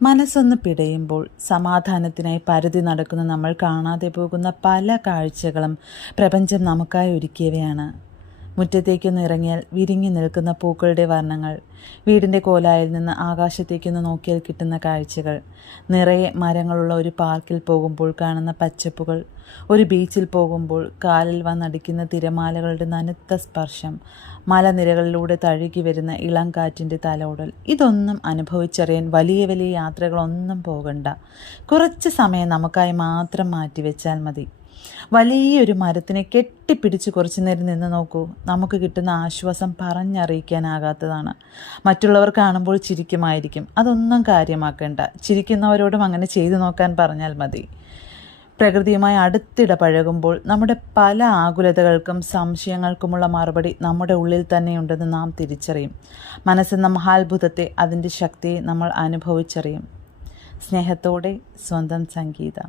മനസ്സൊന്ന് പിടയുമ്പോൾ സമാധാനത്തിനായി പരതി നടക്കുന്ന നമ്മൾ കാണാതെ പോകുന്ന പല കാഴ്ചകളും പ്രപഞ്ചം നമുക്കായി ഒരുക്കിയവയാണ്. മുറ്റത്തേക്കൊന്ന് ഇറങ്ങിയാൽ വിരിഞ്ഞു നിൽക്കുന്ന പൂക്കളുടെ വർണ്ണങ്ങൾ, വീടിൻ്റെ കോലായിൽ നിന്ന് ആകാശത്തേക്കൊന്ന് നോക്കിയാൽ കിട്ടുന്ന കാഴ്ചകൾ, നിറയെ മരങ്ങളുള്ള ഒരു പാർക്കിൽ പോകുമ്പോൾ കാണുന്ന പച്ചപ്പുകൾ, ഒരു ബീച്ചിൽ പോകുമ്പോൾ കാലിൽ വന്നടിക്കുന്ന തിരമാലകളുടെ നനുത്ത സ്പർശം, മലനിരകളിലൂടെ തഴുകി വരുന്ന ഇളം കാറ്റിൻ്റെ തലോടൽ, ഇതൊന്നും അനുഭവിച്ചറിയാൻ വലിയ വലിയ യാത്രകളൊന്നും പോകണ്ട. കുറച്ച് സമയം നമുക്കായി മാത്രം മാറ്റിവെച്ചാൽ മതി. വലിയൊരു മരത്തിനെ കെട്ടിപ്പിടിച്ച് കുറച്ചു നേരം നിന്ന് നോക്കൂ. നമുക്ക് കിട്ടുന്ന ആശ്വാസം പറഞ്ഞറിയിക്കാനാകാത്തതാണ്. മറ്റുള്ളവർ കാണുമ്പോൾ ചിരിക്കുമായിരിക്കും, അതൊന്നും കാര്യമാക്കേണ്ട. ചിരിക്കുന്നവരോടും അങ്ങനെ ചെയ്തു നോക്കാൻ പറഞ്ഞാൽ മതി. പ്രകൃതിയുമായി അടുത്തിടപഴകുമ്പോൾ നമ്മുടെ പല ആകുലതകൾക്കും സംശയങ്ങൾക്കുമുള്ള മറുപടി നമ്മുടെ ഉള്ളിൽ തന്നെയുണ്ടെന്ന് നാം തിരിച്ചറിയും. മനസ്സെന്ന മഹാത്ഭുതത്തെ, അതിൻ്റെ ശക്തിയെ നമ്മൾ അനുഭവിച്ചറിയും. സ്നേഹത്തോടെ, സ്വന്തം സംഗീത.